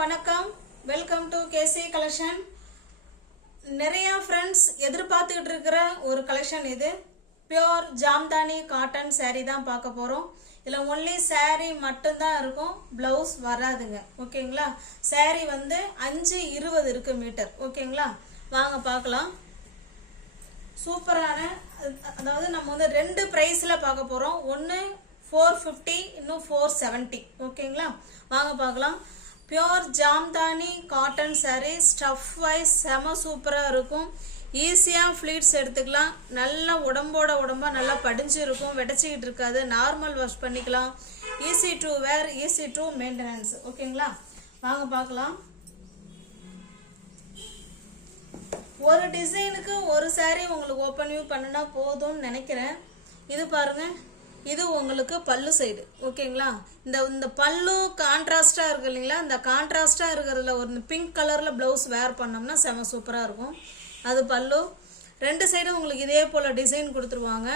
வணக்கம். Welcome to KC collection. நிறைய friends எதிர்பார்த்துக்கிட்டு இருக்கிற ஒரு கலெக்ஷன் இது. பியோர் ஜாம்தானி காட்டன் saree தான் பார்க்க போகிறோம். இதில் ஒன்லி saree மட்டும்தான் இருக்கும், ப்ளவுஸ் வராதுங்க. ஓகேங்களா? saree வந்து 5.20 இருக்கு மீட்டர். ஓகேங்களா? வாங்க பார்க்கலாம். சூப்பரான, அதாவது நம்ம வந்து ரெண்டு ப்ரைஸில் பார்க்க போகிறோம். ஒன்று 450, இன்னும் 470. ஓகேங்களா? வாங்க பார்க்கலாம். Pure Jamdani cotton saree, stuff wise செம சூப்பராக இருக்கும். ஈஸியாக ஃப்ளீட்ஸ் எடுத்துக்கலாம். நல்லா உடம்பா நல்லா படிஞ்சு இருக்கும், வெடைச்சிக்கிட்டு இருக்காது. நார்மல் வாஷ் பண்ணிக்கலாம். Easy to wear, easy to maintenance. ஓகேங்களா? வாங்க பார்க்கலாம். ஒரு டிசைனுக்கு ஒரு saree உங்களுக்கு ஓப்பன் வியூ பண்ணினா போதும்னு நினைக்கிறேன். இது பாருங்க, இது உங்களுக்கு பல்லு சைடு. ஓகேங்களா? இந்த பல்லு கான்ட்ராஸ்டா இருக்கு இல்லைங்களா? இந்த கான்ட்ராஸ்டா இருக்கிறதுல ஒரு பிங்க் கலர்ல பிளவுஸ் வேர் பண்ணோம்னா செம சூப்பரா இருக்கும். அது பல்லு. ரெண்டு சைடும் உங்களுக்கு இதே போல டிசைன் கொடுத்துருவாங்க.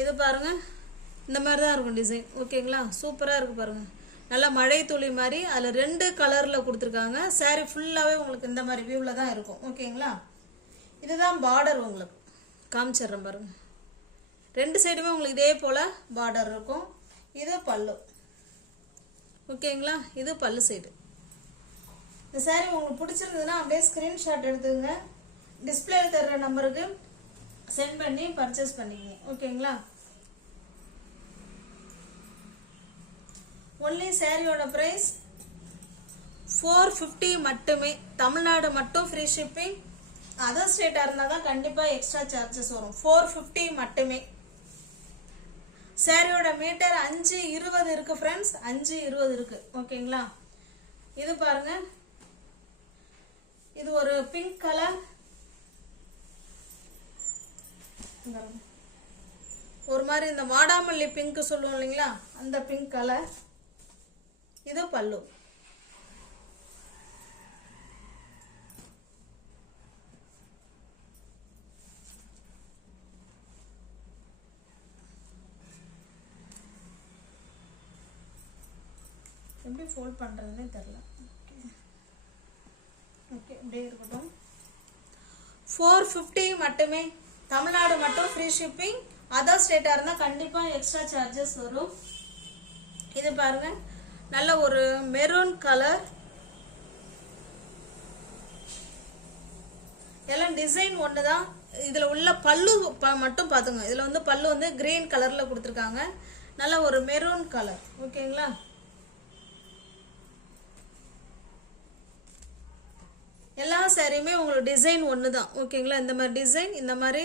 இது பாருங்க, இந்த மாதிரி தான் இருக்கும் டிசைன். ஓகேங்களா? சூப்பரா இருக்கு பாருங்க. நல்லா மழை துளி மாதிரி அதில் ரெண்டு கலர்ல கொடுத்துருக்காங்க. saree ஃபுல்லாகவே உங்களுக்கு இந்த மாதிரி வியூவில் தான் இருக்கும். ஓகேங்களா? இதுதான் பார்டர். உங்களுக்கு காமிச்சிடுறேன் பாருங்க. ரெண்டு சைடுமே உங்களுக்கு இதே போல் பார்டர் இருக்கும். இது பல்லு. ஓகேங்களா? இது பல்லு சைடு. இந்த saree உங்களுக்கு பிடிச்சிருந்ததுன்னா அப்படியே ஸ்க்ரீன்ஷாட் எடுத்துங்க. டிஸ்பிளே தர்ற நம்பருக்கு சென்ட் பண்ணி பர்ச்சேஸ் பண்ணிக்கங்க. ஓகேங்களா? ஒன்லி சாரியோட ப்ரைஸ் 450 மட்டுமே. தமிழ்நாடு மட்டும் ஃப்ரீ ஷிப்பிங். அதர் ஸ்டேட்டாக இருந்தால் தான் கண்டிப்பாக எக்ஸ்ட்ரா சார்ஜஸ் வரும். 450 மட்டுமே. சாரியோட மீட்டர் 5.20 இருக்கு ஃப்ரெண்ட்ஸ். 5.20 இருக்கு. ஓகேங்களா? இது பாருங்க, இது ஒரு பிங்க் கலர், ஒரு மாதிரி இந்த வாடாமல்லி பிங்க் சொல்லுவோம் இல்லைங்களா, அந்த பிங்க் கலர். இது பல்லு. எப்படி ஃபோல்ட் பண்ணுறதுன்னே தெரில. ஓகே, இப்படியே இருக்கட்டும். 450 மட்டுமே. தமிழ்நாடு மட்டும் ஃப்ரீ ஷிப்பிங். அதர் ஸ்டேட்டாக இருந்தால் கண்டிப்பாக எக்ஸ்ட்ரா சார்ஜஸ் வரும். இது பாருங்க, நல்ல ஒரு மெரூன் கலர். எல்லாம் டிசைன் ஒன்று தான். இதில் உள்ள பல்லு மட்டும் பார்த்துங்க. இதில் வந்து பல்லு வந்து கிரீன் கலரில் கொடுத்துருக்காங்க. நல்ல ஒரு மெரூன் கலர். ஓகேங்களா? எல்லா சாரியுமே உங்களுக்கு டிசைன் ஒன்று தான். ஓகேங்களா? இந்த மாதிரி டிசைன், இந்த மாதிரி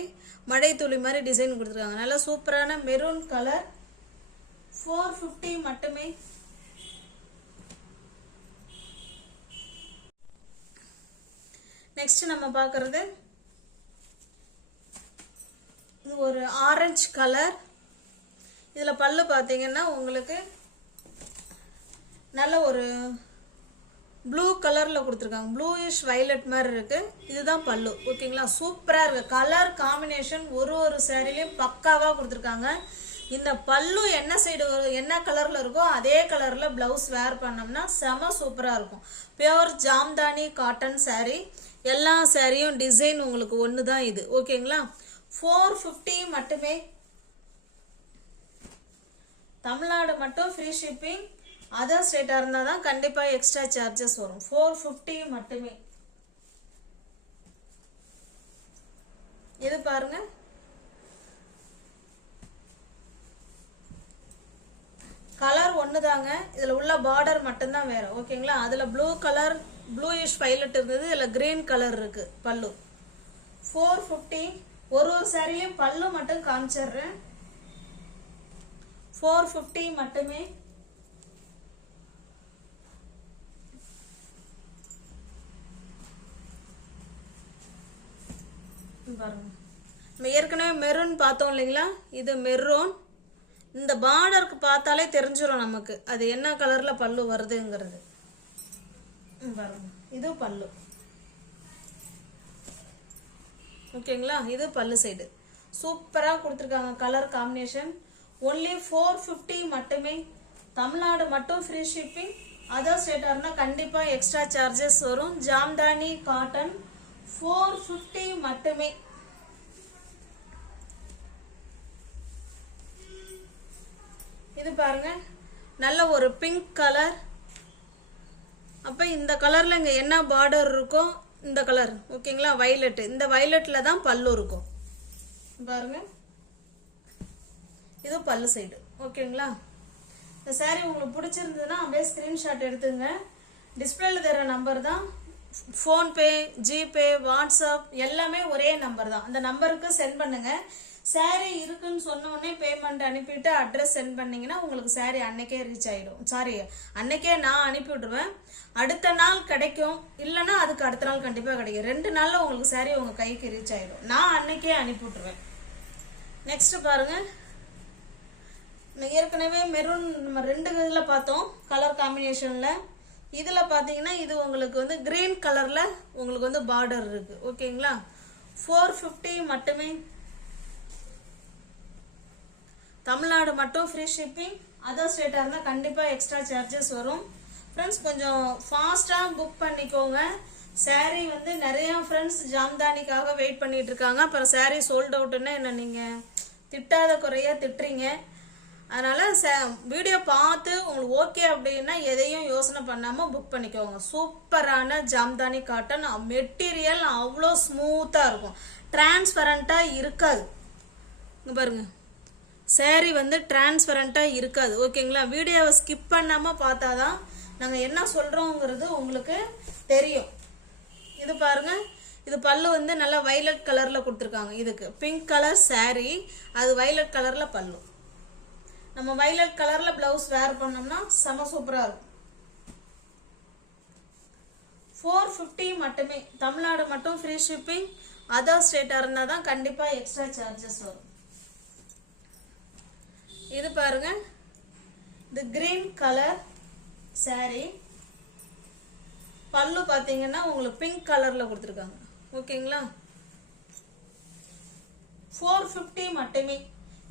மழை துளி மாதிரி டிசைன் கொடுத்துருக்காங்க. நல்லா சூப்பரான மெரூன் கலர். 450 மட்டுமே. நெக்ஸ்ட் நம்ம பார்க்கறது இது ஒரு ஆரஞ்சு கலர். இதில் பல்லு பார்த்தீங்கன்னா உங்களுக்கு நல்ல ஒரு ப்ளூ கலரில் கொடுத்துருக்காங்க. ப்ளூயிஷ் வயலட் மாதிரி இருக்குது. இதுதான் பல்லு. ஓகேங்களா? சூப்பராக இருக்குது. கலர் காம்பினேஷன் ஒரு சாரிலையும் பக்காவாக கொடுத்துருக்காங்க. இந்த பல்லு என்ன சைடு என்ன கலரில் இருக்கோ அதே கலரில் ப்ளவுஸ் வேர் பண்ணோம்னா செம சூப்பராக இருக்கும். Pure Jamdani cotton saree. எல்லா சாரியும் டிசைன் உங்களுக்கு ஒன்று தான் இது. ஓகேங்களா? 450 மட்டுமே. தமிழ்நாடு மட்டும் ஃப்ரீ ஷிப்பிங். அதர் ஸ்டேட்டாக இருந்தால் தான் கண்டிப்பாக எக்ஸ்ட்ரா சார்ஜஸ் வரும். 450 மட்டுமே. இது பாருங்க, கலர் ஒன்று தாங்க. இதில் உள்ள பார்டர் மட்டும்தான் வேறு. ஓகேங்களா? அதில் ப்ளூ கலர், ப்ளூயிஷ் வயலட் இருந்தது. இதில் கிரீன் கலர் இருக்கு பல்லு. 450. ஒரு சாரிலையும் பல்லு மட்டும் காமிச்சிடுறேன். 450 மட்டுமே. பாருங்க, நம்ம ஏற்கனவே மெரூன் பார்த்தோம் இல்லைங்களா? இது மெரூன். இந்த பார்டருக்கு பார்த்தாலே தெரிஞ்சிடும் நமக்கு அது என்ன கலர்ல பல்லு வருதுங்கிறது. பாருங்க, இது பல்லு. ஓகேங்களா? இது பல்லு சைடு. சூப்பராக கொடுத்துருக்காங்க கலர் காம்பினேஷன். ஒன்லி 450 மட்டுமே. தமிழ்நாடு மட்டும் ஃப்ரீ ஷிப்பிங். அதர் ஸ்டேட்டாக இருந்தால் கண்டிப்பாக எக்ஸ்ட்ரா சார்ஜஸ் வரும். ஜாம்தானி காட்டன் 450 மட்டுமே. இது பாருங்க, நல்ல ஒரு பிங்க் கலர். அப்போ இந்த கலரில் இங்கே என்ன பார்டர் இருக்கோ இந்த கலர், ஓகேங்களா, வயலட்டு. இந்த வயலட்டில் தான் பல்லு இருக்கும் பாருங்க. இது பல்லு சைடு, ஓகேங்களா. இந்த saree உங்களுக்கு பிடிச்சிருந்ததுன்னா அப்படியே ஸ்க்ரீன்ஷாட் எடுத்துங்க. டிஸ்பிளேல தர நம்பர் தான். ஃபோன்பே, ஜிபே, வாட்ஸ்அப் எல்லாமே ஒரே நம்பர் தான். அந்த நம்பருக்கு சென்ட் பண்ணுங்க. saree இருக்குன்னு சொன்ன உடனே பேமெண்ட் அனுப்பிட்டு அட்ரஸ் சென்ட் பண்ணீங்கன்னா உங்களுக்கு saree அன்னைக்கே ரீச் ஆகிடும். சாரி, அன்னைக்கே நான் அனுப்பி விடுவேன். அடுத்த நாள் கிடைக்கும், இல்லைன்னா அதுக்கு அடுத்த நாள் கண்டிப்பாக கிடைக்கும். 2 நாளில் உங்களுக்கு saree உங்கள் கைக்கு ரீச் ஆகிடும். நான் அன்னைக்கே அனுப்பி விட்ருவேன். நெக்ஸ்ட் பாருங்க, ஏற்கனவே மெரூன் நம்ம 2 இதில் பார்த்தோம் கலர் காம்பினேஷனில். இதில் பார்த்தீங்கன்னா இது உங்களுக்கு வந்து கிரீன் கலரில் உங்களுக்கு வந்து பார்டர் இருக்குது, ஓகேங்களா. 450 மட்டுமே. தமிழ்நாடு மட்டும் ஃப்ரீ ஷிப்பிங். அதர் ஸ்டேட்டாக இருந்தால் கண்டிப்பாக எக்ஸ்ட்ரா சார்ஜஸ் வரும். ஃப்ரெண்ட்ஸ் கொஞ்சம் ஃபாஸ்ட்டாக புக் பண்ணிக்கோங்க. saree வந்து நிறையா ஃப்ரெண்ட்ஸ் ஜாம்தானிக்காக வெயிட் பண்ணிட்டு இருக்காங்க. அப்புறம் saree சோல்ட் அவுட்டுன்னா என்ன நீங்கள் திட்டாத குறையாக திட்டுறீங்க. அதனால் வீடியோ பார்த்து உங்களுக்கு ஓகே அப்படின்னா எதையும் யோசனை பண்ணாமல் புக் பண்ணிக்கோங்க. சூப்பரான ஜாம்தானி காட்டன் மெட்டீரியல் அவ்வளோ ஸ்மூத்தாக இருக்கும், டிரான்ஸ்பரண்ட்டாக இருக்காது. இங்கே பாருங்க, saree வந்து டிரான்ஸ்பரண்ட்டாக இருக்காது, ஓகேங்களா. வீடியோவை ஸ்கிப் பண்ணாமல் பார்த்தாதான் நாங்கள் என்ன சொல்கிறோங்கிறது உங்களுக்கு தெரியும். இது பாருங்க, இது பல்லு வந்து நல்லா வயலட் கலரில் கொடுத்துருக்காங்க. இதுக்கு பிங்க் கலர் saree, அது வயலட் கலரில் பல்லு. நம்ம வயலட் கலரில் ப்ளவுஸ் வேர் பண்ணோம்னா செம சூப்பராக இருக்கும். 450 மட்டுமே. தமிழ்நாடு மட்டும் ஃப்ரீ ஷிப்பிங். அதர் ஸ்டேட்டாக இருந்தால் தான் கண்டிப்பாக எக்ஸ்ட்ரா சார்ஜஸ் வரும். இது பாருங்க, இது கிரீன் கலர் saree. பல்லு பார்த்தீங்கன்னா உங்களுக்கு பிங்க் கலரில் கொடுத்துருக்காங்க, ஓகேங்களா. 450 மட்டுமே.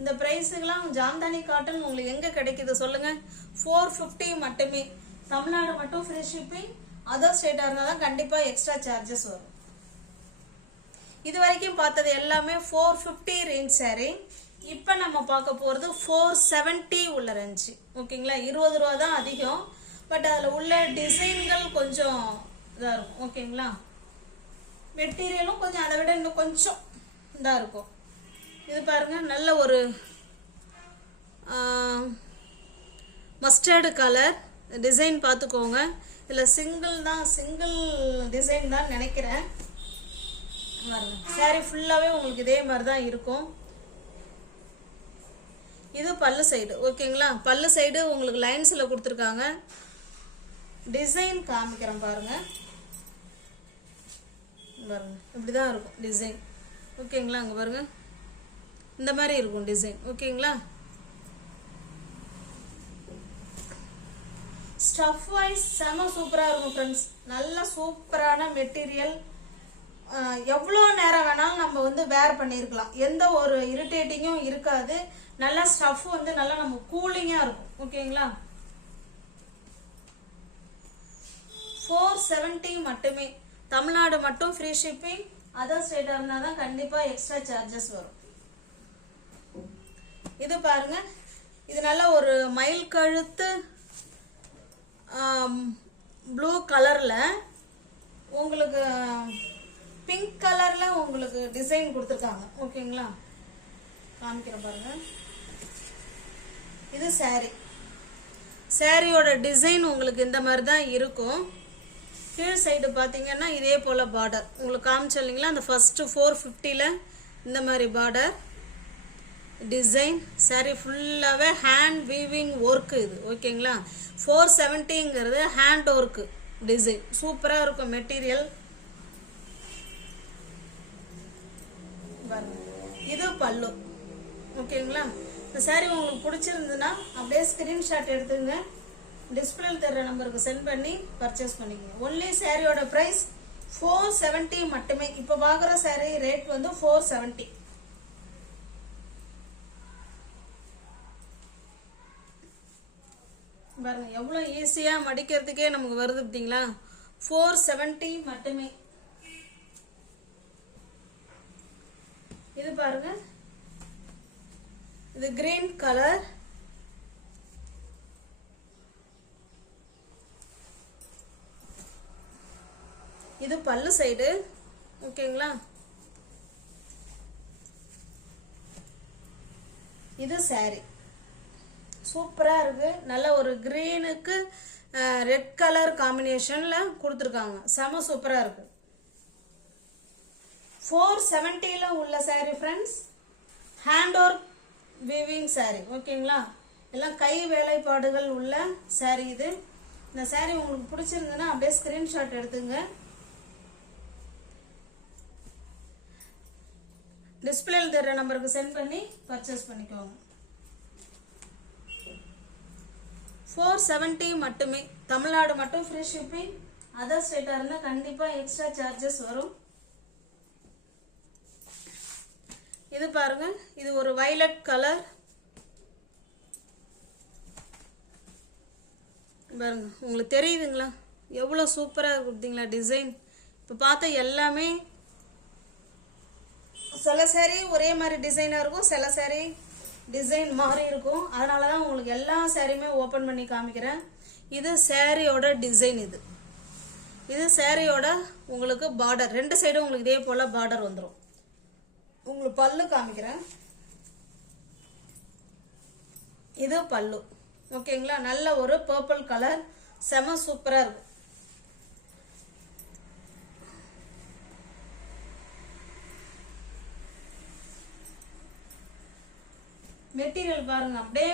இந்த ப்ரைஸுக்கெல்லாம் ஜாம்தானி காட்டன் உங்களுக்கு எங்கே கிடைக்குது சொல்லுங்கள். 450 மட்டுமே. தமிழ்நாடு மட்டும் ஃப்ரீ ஷிப்பிங். அதர் ஸ்டேட்டாக இருந்தால் தான் கண்டிப்பாக எக்ஸ்ட்ரா சார்ஜஸ் வரும். இது வரைக்கும் பார்த்தது எல்லாமே 450 ரேஞ்ச் saree. இப்போ நம்ம பார்க்க போகிறது 470 உள்ள ரேஞ்சு, ஓகேங்களா. 20 ரூபா தான் அதிகம், பட் அதில் உள்ள டிசைன்கள் கொஞ்சம் இதாக இருக்கும், ஓகேங்களா. மெட்டீரியலும் கொஞ்சம் அதை விட இன்னும் கொஞ்சம் இதாக இருக்கும். இது பாருங்க, நல்ல ஒரு மஸ்டர்டு கலர் டிசைன் பார்த்துக்கோங்க. இதில் சிங்கிள் டிசைன் தான் நினைக்கிறேன். saree ஃபுல்லாகவே உங்களுக்கு இதே மாதிரி தான் இருக்கும். இது பல்லு சைடு, ஓகேங்களா. பல்லு சைடு உங்களுக்கு லைன்ஸில் கொடுத்துருக்காங்க. டிசைன் காமிக்கிறேன் பாருங்க. பாருங்க, இப்படி தான் இருக்கும் டிசைன், ஓகேங்களா. அங்கே பாருங்க, இந்த மாதிரி இருக்கும் டிசைன், ஓகேங்களா. ஸ்டஃப் வைஸ் செம சூப்பராக இருக்கும் ஃப்ரெண்ட்ஸ். நல்ல சூப்பரான மெட்டீரியல். எவ்வளோ நேரம் வேணாலும் நம்ம வந்து வேர் பண்ணியிருக்கலாம், எந்த ஒரு இரிட்டேட்டிங்கும் இருக்காது. நல்லா ஸ்டஃப் வந்து நல்லா நம்ம கூலிங்காக இருக்கும், ஓகேங்களா. 470 மட்டுமே. தமிழ்நாடு மட்டும் ஃப்ரீ ஷிப்பிங். அதர் ஸ்டேட்டாக இருந்தால் தான் கண்டிப்பாக எக்ஸ்ட்ரா சார்ஜஸ் வரும். இது பாருங்க, இது நல்ல ஒரு மயில் கழுத்து ப்ளூ கலரில் உங்களுக்கு பிங்க் கலரில் உங்களுக்கு டிசைன் கொடுத்துருக்காங்க, ஓகேங்களா. காமிக்கிறேன் பாருங்க. இது சாரியோட டிசைன் உங்களுக்கு இந்த மாதிரி தான் இருக்கும். கீழ் சைடு பார்த்தீங்கன்னா இதே போல் பார்டர் உங்களுக்கு காமிச்சோம் இல்லைங்களா. அந்த ஃபர்ஸ்ட் 450ல் இந்த மாதிரி பார்டர் டிசைன். சாரி ஃபுல்லாகவே ஹேண்ட் வீவிங் ஒர்க்கு இது, ஓகேங்களா. 470ங்கிறது ஹேண்ட் ஒர்க்கு டிசைன், சூப்பராக இருக்கும் மெட்டீரியல். இது பல்லு, ஓகேங்களா. இந்த சாரி உங்களுக்கு பிடிச்சிருந்ததுன்னா அப்படியே ஸ்க்ரீன்ஷாட் எடுத்துங்க. டிஸ்பிளேல தர நம்பருக்கு சென்ட் பண்ணி பர்ச்சேஸ் பண்ணிக்கோங்க. ஒன்லி சாரியோட ப்ரைஸ் 470 மட்டுமே. இப்போ பார்க்குற சாரி ரேட் வந்து 470. பாருங்க எவ்வளோ ஈஸியாக மடிக்கிறதுக்கே நமக்கு வருது பார்த்தீங்களா. 470 மட்டுமே. இது பாருங்க, இது கிரீன் கலர். இது பல்லு சைடு. ஓகேங்களா. இது saree சூப்பரா இருக்கு. நல்ல ஒரு கிரீனுக்கு ரெட் கலர் காம்பினேஷன்ல கொடுத்துருக்காங்க. செம சூப்பரா இருக்கு. 470ல உள்ள saree friends. Hand work weaving saree. ஓகேங்களா. எல்லாம் கை வேலைப்பாடுகள் உள்ள saree இது. இந்த saree உங்களுக்கு பிடிச்சிருந்ததுன்னா அப்படியே ஸ்கிரீன்ஷாட் எடுத்துங்க. டிஸ்பிளேல தெரியற நம்பருக்கு சென்ட் பண்ணி பர்ச்சேஸ் பண்ணிக்கோங்க. 470 மட்டுமே. தமிழ்நாடு மட்டும் ஃப்ரீ ஷிப்பிங். அதர் ஸ்டேட்டா இருந்தா கண்டிப்பா எக்ஸ்ட்ரா சார்ஜஸ் வரும். இது பாருங்க, இது ஒரு வயலட் கலர். பாருங்க உங்களுக்கு தெரியுதுங்களா எவ்வளவு சூப்பரா இருக்கு பார்த்தீங்களா டிசைன். இப்போ பார்த்த எல்லாமே சில saree ஒரே மாதிரி டிசைனா இருக்கும், சில saree டிசைன் மாறி இருக்கும். அதனால தான் உங்களுக்கு எல்லா சாரியுமே ஓப்பன் பண்ணி காமிக்கிறேன். இது சாரியோட டிசைன். இது சாரியோட உங்களுக்கு பார்டர். ரெண்டு சைடும் உங்களுக்கு இதே போல பார்டர் வந்துடும். உங்களுக்கு பல்லு காமிக்கிறேன். இது பல்லு. ஓகேங்களா. நல்ல ஒரு பர்பிள் கலர். செம சூப்பரா இருக்கு. மெட்டீரியல் பாருங்க அப்படியே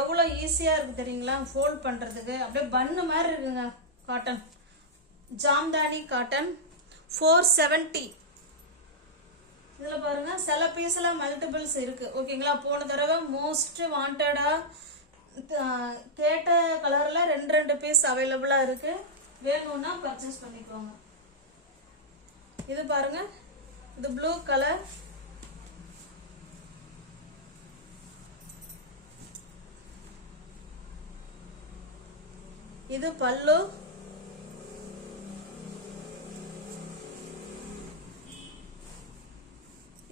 எவ்வளோ ஈஸியாக இருக்குது தெரியுங்களா. ஃபோல்ட் பண்ணுறதுக்கு அப்படியே பன்னு மாதிரி இருக்குங்க. Cotton, Jamdani cotton. 470. இதில் பாருங்க சில பீஸில் மல்டிபிள்ஸ் இருக்குது. ஓகேங்களா. போன தடவை மோஸ்ட் வாண்டடாக கேட்ட கலரில் 2 பீஸ் அவைலபிளாக இருக்குது. வேணும்னா பர்ச்சேஸ் பண்ணிக்கோங்க. இது பாருங்க, இது ப்ளூ கலர். இது பல்லு.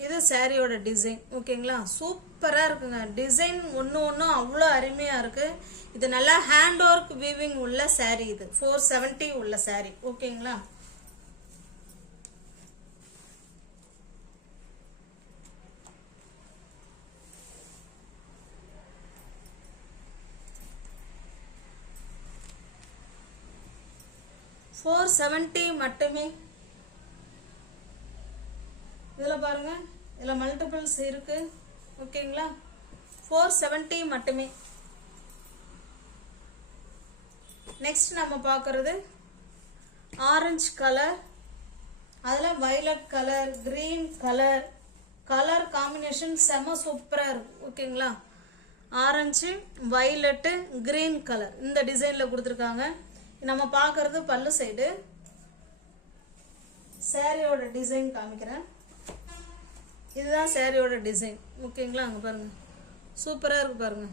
இது சாரியோட டிசைன். ஓகேங்களா. சூப்பரா இருக்குங்க. டிசைன் ஒன்னும் அவ்வளோ அருமையா இருக்கு. இது நல்லா ஹேண்ட் ஒர்க் வீவிங் உள்ள saree. இது 470 உள்ள saree. ஓகேங்களா. $470 மட்டுமே. இதில் பாருங்க, இதில் மல்டிபிள்ஸ் இருக்கு. ஓகேங்களா. 470 மட்டுமே. நெக்ஸ்ட் நம்ம பார்க்கறது ஆரஞ்சு கலர். அதில் violet colour, green colour. Colour combination செம சூப்பராக இருக்கு. ஓகேங்களா. ஆரஞ்சு, வயலட்டு, கிரீன் கலர் இந்த டிசைனில் கொடுத்துருக்காங்க. நம்ம பார்க்கறது பல்லு சைடு. சாரியோட டிசைன் காமிக்கிறேன். இதுதான் சாரியோட டிசைன். ஓகேங்களா. அங்கே பாருங்க சூப்பராக இருக்கு பாருங்க.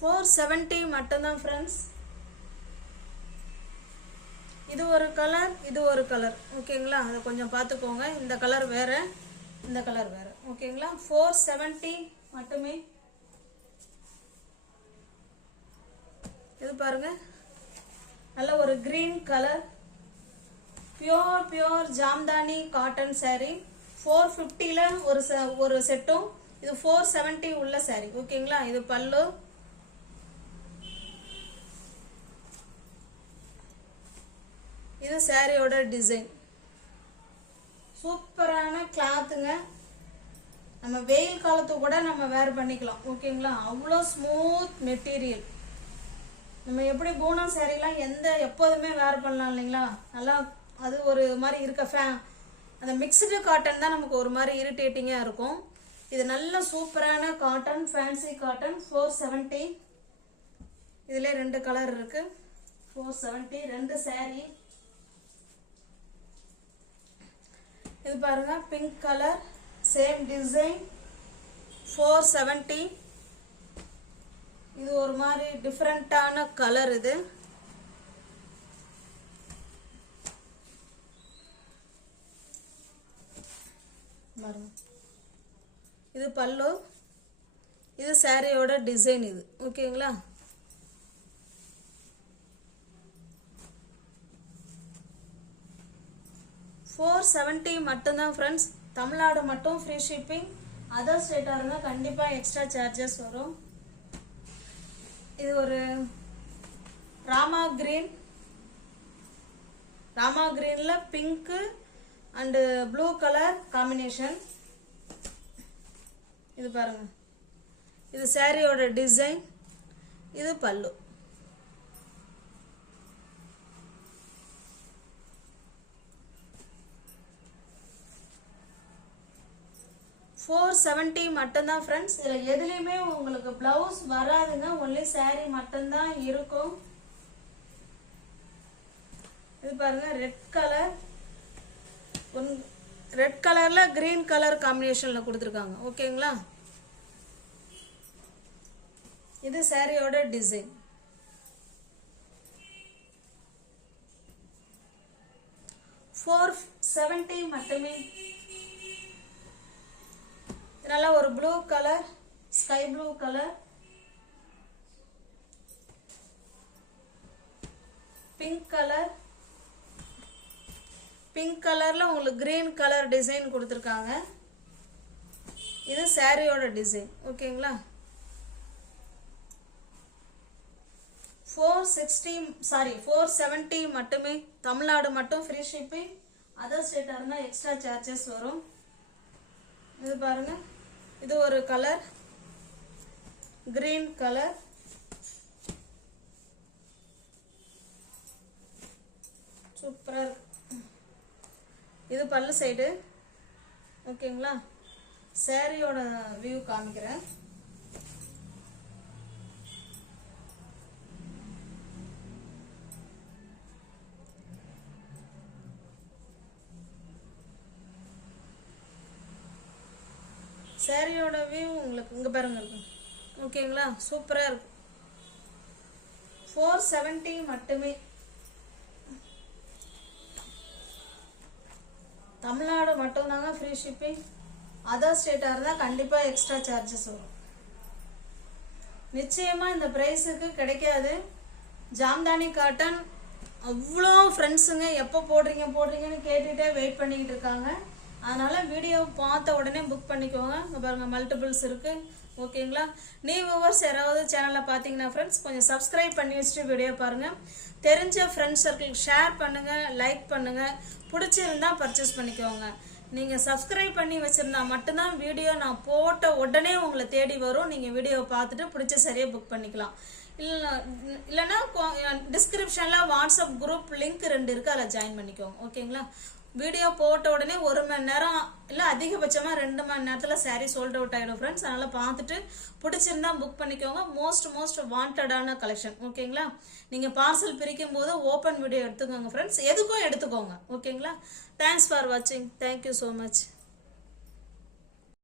$470 மட்டும்தான் ஃப்ரெண்ட்ஸ். இது ஒரு கலர், இது ஒரு கலர். ஓகேங்களா. அதை கொஞ்சம் பார்த்துக்கோங்க. இந்த கலர் வேற, இந்த கலர் வேற. ஓகேங்களா. 470 மட்டுமே. இது பாருங்க நல்ல ஒரு green colour. Pure Jamdani cotton saree. 450ல ஒரு செட்டும். இது 470 உள்ள saree. ஓகேங்களா. இது பல்லு. இது சாரியோட டிசைன். சூப்பரான கிளாத்துங்க. நம்ம வெயில் காலத்துக்கு கூட நம்ம வேர் பண்ணிக்கலாம். ஓகேங்களா. அவ்வளோ ஸ்மூத் மெட்டீரியல். நம்ம எப்படி பூனம் சாரீலாம் எப்போதுமே வேர் பண்ணலாம் இல்லைங்களா. நல்லா அது ஒரு மாதிரி இருக்க அந்த மிக்ஸ்டு காட்டன் தான் நமக்கு ஒரு மாதிரி இரிட்டேட்டிங்காக இருக்கும். இது நல்ல சூப்பரான காட்டன், ஃபேன்சி காட்டன். 470. இதில் 2 கலர் இருக்கு. 470 2 saree. இது பாருங்க பிங்க் கலர், சேம் டிசைன், 470. இது ஒரு மாதிரி டிஃப்ரெண்டான கலர். இது பாருங்க, இது பல்லு, இது சாரியோட டிசைன். இது ஓகேங்களா? $470 மட்டும்தான் ஃப்ரெண்ட்ஸ். தமிழ்நாடு மட்டும் ஃப்ரீ ஷிப்பிங். அதர் ஸ்டேட்டாக இருந்தால் கண்டிப்பாக எக்ஸ்ட்ரா சார்ஜஸ் வரும். இது ஒரு ராமா கிரீனில் pink and blue colour combination. இது பாருங்க, இது சாரியோட டிசைன், இது பல்லு. $470 மட்டும்தான் ஃப்ரெண்ட்ஸ். இதில் எதுலேயுமே உங்களுக்கு பிளவுஸ் வராதுங்க, ஒன்லி சாரி மட்டும்தான் இருக்கும். இது பாருங்க, ரெட் கலர்ல கிரீன் கலர் காம்பினேஷன்ல கொடுத்துருக்காங்க. ஓகேங்களா? இது சாரியோட டிசைன். $470 மட்டுமே. நல்ல ஒரு blue colour, sky blue colour, pink colour, pink கலர்ல உங்களுக்கு கிரீன் கலர் டிசைன் கொடுத்துருக்காங்க. இது சாரியோட டிசைன். ஓகேங்களா? 470 மட்டுமே. தமிழ்நாடு மட்டும் ஃப்ரீ ஷிப்பிங். அதர் ஸ்டேட்டா இருந்தா எக்ஸ்ட்ரா சார்ஜஸ் வரும். இது பாருங்க, இது ஒரு கலர், கிரீன் கலர், சூப்பரா இருக்கு. இது பல்லு சைடு. ஓகேங்களா? சாரியோட வியூ காமிக்கிறேன். சாரியோட வியூ உங்களுக்கு இங்க பாருங்க இருக்கும். ஓகேங்களா? சூப்பரா இருக்கும். 470 மட்டுமே. தமிழ்நாடு மட்டும் தாங்க ஃப்ரீ ஷிப்பிங். அதர் ஸ்டேட்டா இருந்தா கண்டிப்பா எக்ஸ்ட்ரா சார்ஜஸ் வரும். நிச்சயமா இந்த பிரைஸுக்கு கிடைக்காது. ஜாம்தானி காட்டன் அவ்வளோ ஃப்ரெண்ட்ஸுங்க எப்போ போடுறீங்கன்னு கேட்டுட்டே வெயிட் பண்ணிக்கிட்டு இருக்காங்க. அதனால வீடியோ பார்த்த உடனே புக் பண்ணிக்கோங்க. இங்கே பாருங்க, மல்டிபிள்ஸ் இருக்கு. ஓகேங்களா? நியூ வியூவர்ஸ் யாராவது சேனலை பார்த்தீங்கன்னா ஃப்ரெண்ட்ஸ் கொஞ்சம் சப்ஸ்கிரைப் பண்ணி வச்சுட்டு வீடியோ பாருங்க. தெரிஞ்ச ஃப்ரெண்ட்ஸ் சர்க்கிள் ஷேர் பண்ணுங்க, லைக் பண்ணுங்க. பிடிச்சிருந்தா பர்ச்சேஸ் பண்ணிக்கோங்க. நீங்கள் சப்ஸ்கிரைப் பண்ணி வச்சுருந்தா மட்டும்தான் வீடியோ நான் போட்ட உடனே உங்களை தேடி வரும். நீங்கள் வீடியோவை பார்த்துட்டு பிடிச்ச சரியாக புக் பண்ணிக்கலாம். இல்லைன்னா டிஸ்கிரிப்ஷனில் வாட்ஸ்அப் குரூப் லிங்க் 2 இருக்குது, அதில் ஜாயின் பண்ணிக்கோங்க. ஓகேங்களா? வீடியோ போட்ட உடனே 1 மணி நேரம் இல்லை அதிகபட்சமாக 2 மணி நேரத்தில் சாரீ சோல்ட் அவுட் ஆகிடும் ஃப்ரெண்ட்ஸ். அதனால் பார்த்துட்டு பிடிச்சிருந்தா புக் பண்ணிக்கோங்க. மோஸ்ட் வாண்டடான கலெக்ஷன். ஓகேங்களா? நீங்கள் பார்சல் பிரிக்கும் போது ஓப்பன் வீடியோ எடுத்துக்கோங்க ஃப்ரெண்ட்ஸ். எதுக்கும் எடுத்துக்கோங்க. ஓகேங்களா? தேங்க்ஸ் ஃபார் வாட்சிங். Thank you so much.